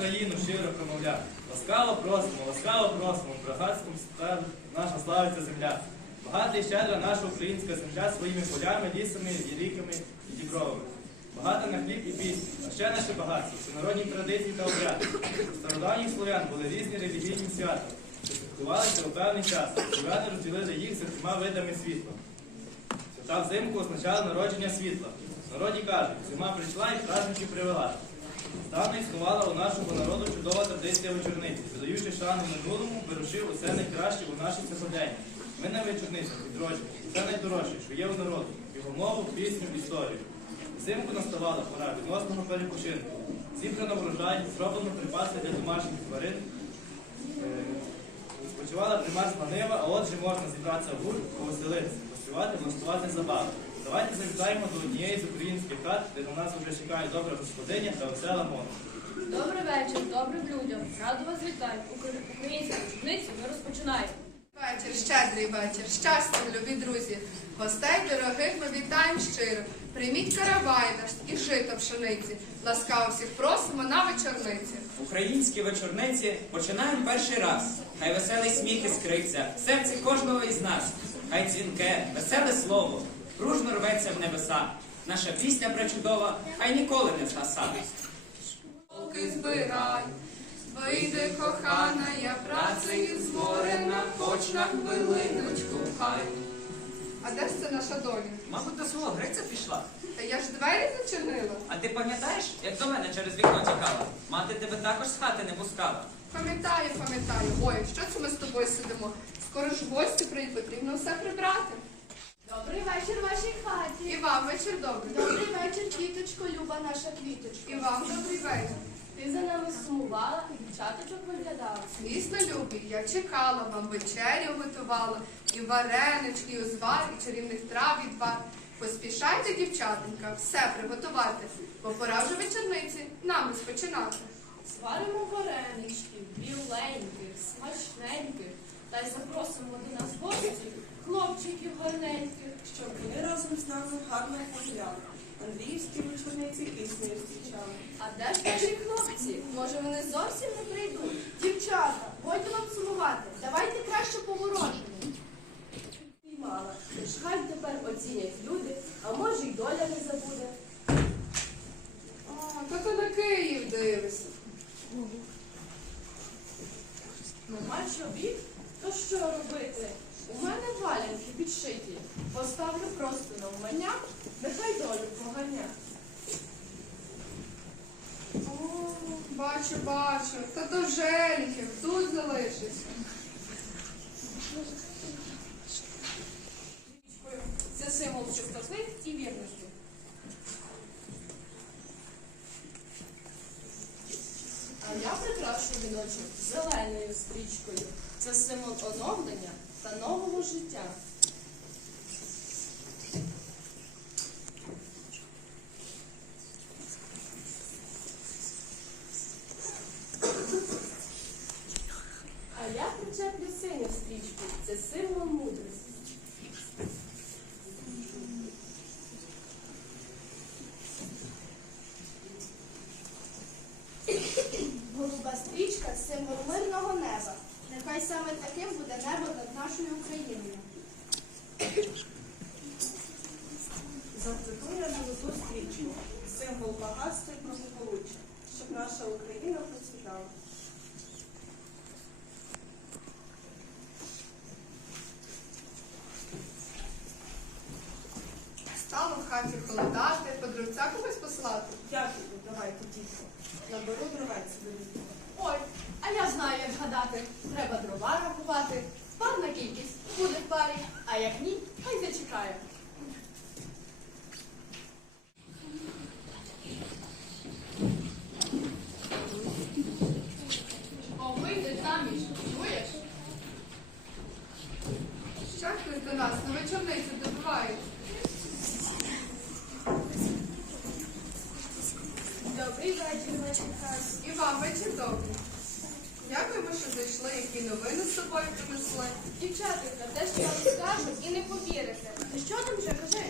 Україну щиро промовляв. Ласкаво просимо, ласкаво просимо, в братському наша славиться земля. Багата і щедра наша українська земля своїми полями, лісами, і ріками і дібровами. Багата на хліб і пісню, а ще наше багатство це народні традиції та обряди. У стародавніх слов'ян були різні релігійні свята, що святкувалися у певний час. Слов'яни розділили їх за трьома видами світла. Свята взимку означали народження світла. Народі кажуть, зима прийшла і праздники привела. Давно існувала у нашого народу чудова традиція вечорниці, віддаючи шану минулому, беручи усе найкраще у нашій сьогоденні. Ми на вечорницях відроджені, все найдорожче, що є у народу, його мову, пісню, історію. Взимку наставала пора відносного перепочинку. Зібрано врожай, зроблено припаси для домашніх тварин. Е, Спочивала примерзла нива, а отже можна зібратися в гурт, повеселитися, поспівати, влаштувати забави. Давайте завітаємо до однієї з українських хат, де на нас вже чекає добра господиня та весела мова. Добрий вечір, добрим людям. Радо вас вітаю. Укра- Українську учениці ми розпочинаємо. Вечір, щедрий вечір, щастя, любі друзі. Гостей дорогих ми вітаємо щиро. Прийміть каравай наш і жито пшениці. Ласкаво всіх просимо на вечорниці. Українські вечорниці починають перший раз. Хай веселий сміх іскриться в серці кожного із нас. Хай дзвінке, веселе слово, дружно рветься в небеса. Наша пісня пречудова, хай ніколи не згаса. Полки збирай, вийде кохана, я працею зморена, хоч на хвилиночку хай. А де ж це наша доля? Мабуть, до свого гриця пішла. Та я ж двері зачинила. А ти пам'ятаєш, як до мене через вікно тікала? Мати тебе також з хати не пускала. Пам'ятаю, пам'ятаю. Ой, що це ми з тобою сидимо? Скоро ж гості прийдуть, потрібно все прибрати. Добрий вечір вашій хаті. І вам вечір добрий. Добрий вечір, квіточко, люба наша квіточко. І вам добрий вечір. Ти за нами сумувала і дівчаточок виглядала. Звісно, любі, я чекала вам вечерю готувала, і варенички, і узвар, і чарівних трав і двар. Поспішайте, дівчатенька, все приготувати, бо пора вже вечорниці нам розпочинати. Сваримо вареничків, біленьких, смачненьких, та й запросимо до нас гостів, хлопчиків гарненьких. щоб вони разом з нами гарно погуляли. Андріївські вечорниці піснею зустрічали. А де ж наші хлопці? Може вони зовсім не прийдуть? Дівчата, годі вам сумувати. Давайте краще поворожимо. Піймала. Хай тепер оцінять люди, а може й доля не забуде. А, та ти на Київ дивишся. Нема чобіт? То що робити? Підшиті. Поставлю просто на вмання, нехай долю поганя. О, бачу, бачу. Та до желіхів, тут залишишся. Це символ чистоти і вірності. А я прикрашу віночок зеленою стрічкою. Це символ оновлення та нового життя. Стало в по дровця когось послати. Дякую, давайте, дійсно. Наберу дровець собі. Ой, а я знаю, як гадати. Треба дрова рахувати. Парна кількість буде в парі, а як ні, хай зачекає. О, вийди заміж, чуєш? Що хтось до нас на вечорницю добивається? Добрий вечір, вашій. І вам вечір добрий. Дякуємо, що зайшли, які новини з собою принесли. Дівчатка, те, що я вам скажу, і не повірите. Що там вже кажи?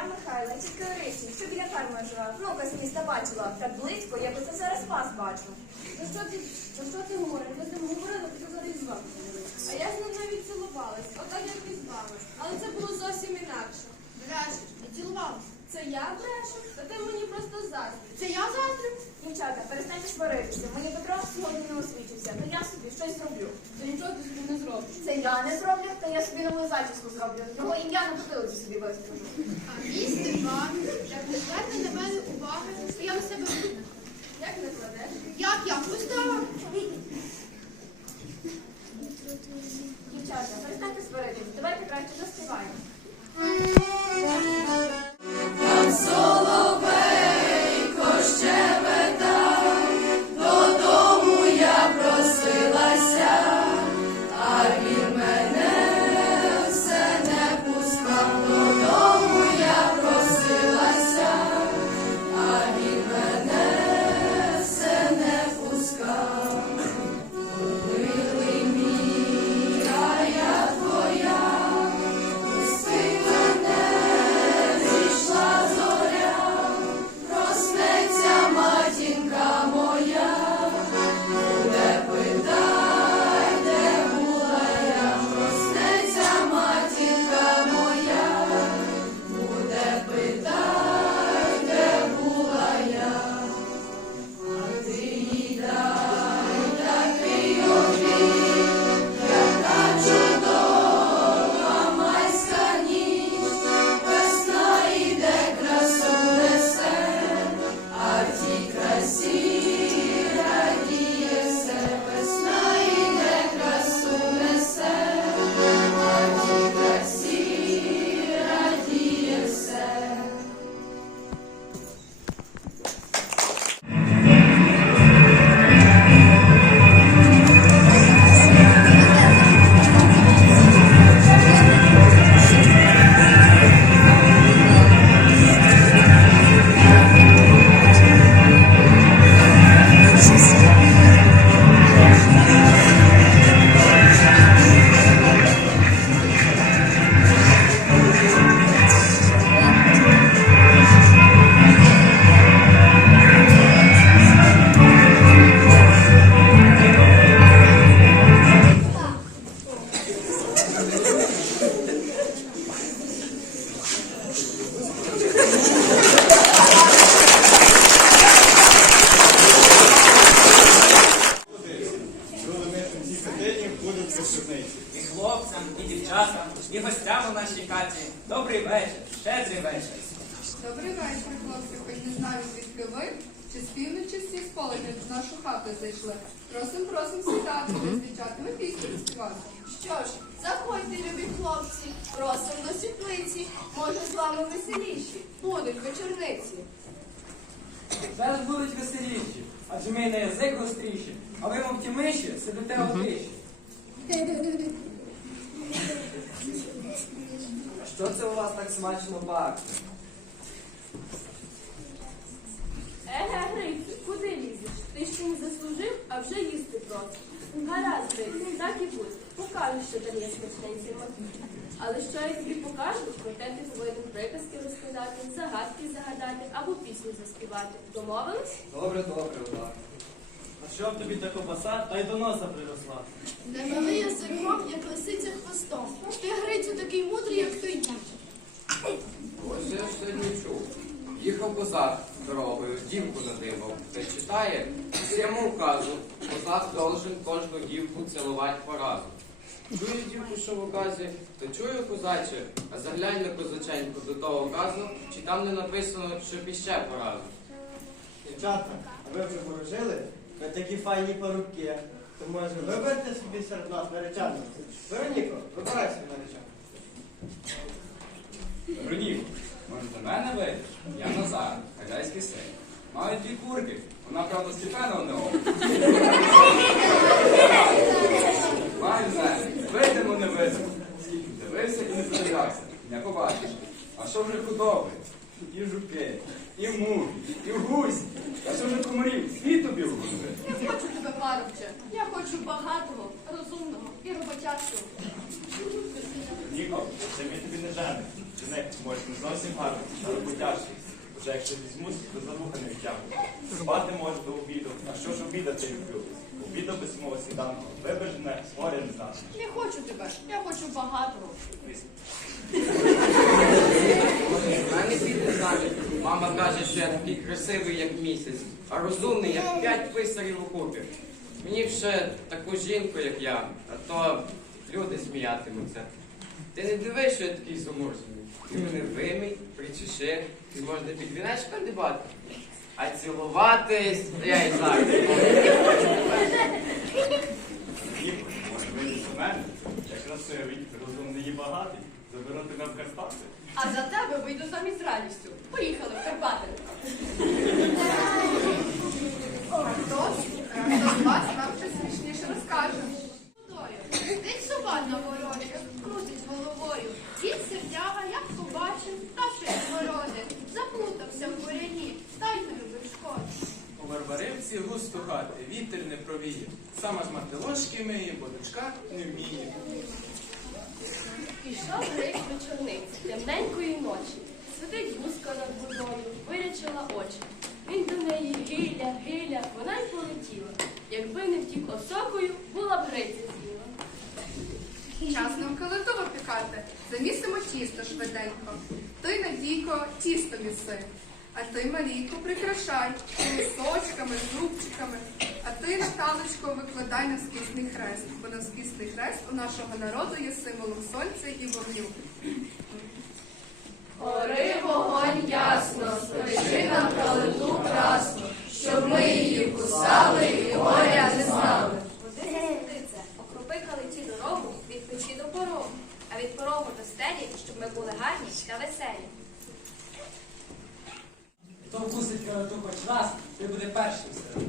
Я Михайла, тільки Орисі, що біля ферми жила. Внука з міста бачила, так близько, як оце зараз вас бачу. Ну що ти, ну що ти говориш? Ми з ним говорили, ти зараз з вами. А я з ним навіть цілувалась, отак як і з вами. Але це було зовсім інакше. Брешеш, не цілувалася. Це я брешу, та ти мені просто заздриш. Це я заздрю? Дівчата, перестаньте сваритися. Мені Петро сьогодні не освічився, то я собі щось зроблю. Та нічого ти собі не зробиш. Це я не зроблю, то я собі нову зачіску зроблю. Його ім'я на потилиці собі вискажу. А мій Степан, як не зверне на мене уваги, то я на себе буду. Як не кладеш? Як я пустила? Дівчата, перестаньте сваритися. Давайте краще заспіваємо. Коли хату зайшли. Просим, просим сідати, ми з дівчатами пісню співати. Що ж, заходьте, любі хлопці, просимо до світлиці. Може, з вами веселіші. Будуть вечорниці. Зараз будуть веселіші, адже ми на язик гостріші, а ви, мов ті миші, сидите у тиші. А що це у вас так смачно пахне? Гаразд, так і будь. Покажу, що там є мотив. Але що я тобі покажу, про те ти повинен приказки розказати, загадки загадати або пісню заспівати. Домовились? Добре, добре, отак. А що б тобі та ковбаса, та й до носа приросла. Не мили язиком, як лисиця хвостом. Ти, Грицю, такий мудрий, як той дід. Ось я сьогодні чув. Їхав козак дорогою, дівку надибав. Та читає, всьому указу, козак должен кожну дівку цілувати по разу. Чую дівку, що в указі, та чую козаче, а заглянь на козаченьку до того указу, чи там не написано, що іще по разу. Дівчата, а ви вже ворожили? Ви такі файні парубки. То може виберете собі серед нас наречану? Вероніко, вибирай собі наречану. Вероніко, мене вийдеш? Я Назар, хазяйський син. Маю дві курки. Вона, правда, Степана не Маю знати, вийдемо, не вийдемо. Скільки дивився і не подивлявся. Не побачиш. А що вже худоби? І жуки, і мухи, і гусь. А що вже комарів? Світу білого буде. Я хочу тебе, парубче. Я хочу багатого, розумного і роботящого. Ніко, це ми тобі не женимо. Жених, може, не зовсім гарний, але потяжчий. Вже якщо візьмуть, то за вуха не втягнуть. Спати може до обіду. А що ж обідати люблю? Обіду без мого сніданку. Вибач мене, горя не знати. Не хочу тебе, я хочу багатого. У мене. Мама каже, що я такий красивий, як місяць, а розумний, як п'ять писарів у купі. Мені б ще таку жінку, як я, а то люди сміятимуться. Ти не дивись, що я такий замурзаний. Ти мене вимий, причеши, і можна під вінечком дебати. А цілуватись, я і знаю. Може. Я красивий, розумний і багатий. Заберу тебе в. А за тебе вийду замість з радістю. Поїхали в Карпати. Хтось, хто з вас нам щось смішніше розкаже. Десь собака на городі, крутить головою. Він сердяга, як побачив, та що й городи. Заплутався в буряні, та й не любив шкоди. У Варварівці густо хати, вітер не провіє. Сама з мати ложки миє, бо дочка не вміє. Пішов грик до чорниці темненької ночі. Сидить гуска над водою, вирячила очі. Він до неї гиля, гиля, вона й полетіла. Якби не втік осокою, була б гриця з'їла. Час нам калиту випікати. Замісимо тісто швиденько. Ти, Надійко, тісто міси. А ти, Марійко, прикрашай лисочками, зубчиками. Ти, Наталочко, викладай на скісний хрест, бо на скісний хрест у нашого народу є символом сонця і вогню. Гори вогонь ясно, спиши нам калиту красну, щоб ми її кусали і горя не знали. Води птице, окропи калиті дорогу від печі до порогу, а від порогу до стелі, щоб ми були гарні та веселі. Хто вкусить калиту хоч раз, ти буде першим серед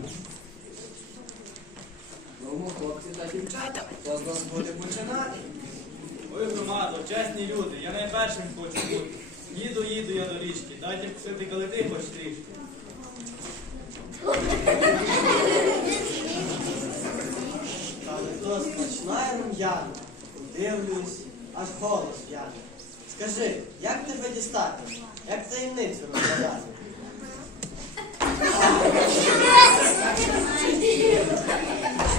тому, хлопці та дівчата, хто з нас буде починати. Ой, громадо, чесні люди, я найпершим хочу бути. Їду, їду я до річки, дайте псити калити хоч трішки. Але то смачна рум'яна, дивлюсь, аж голос в'яне. Скажи, як тебе дістати? Як таємницю розгадати?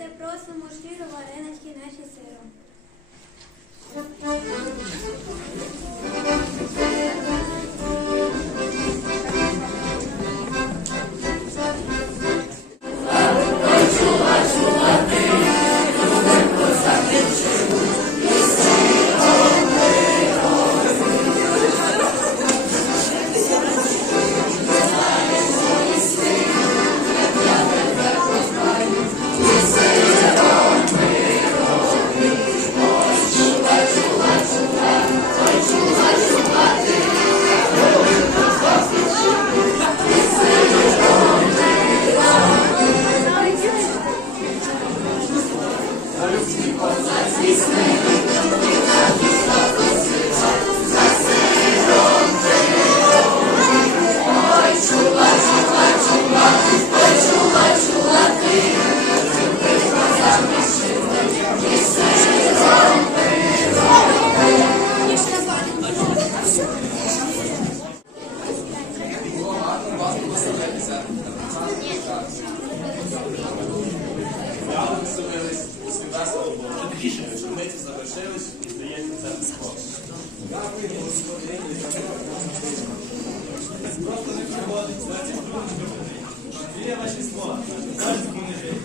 Їжте, просимо щиро варенички наші сиром. Просто не приходить, ці дружні Є ваші слова, кому не жити.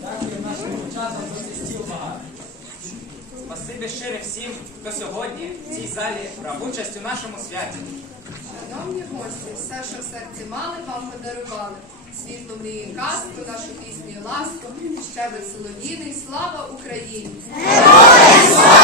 Дякую нашим дівчатам за стіл багато. Спасибі щире всім, хто сьогодні в цій залі брав участь у нашому святі. Шановні гості, все, що в серці мали, вам подарували. Мрії казку, нашу пісню ласку, щебет солов'їний, слава Україні! Бувайте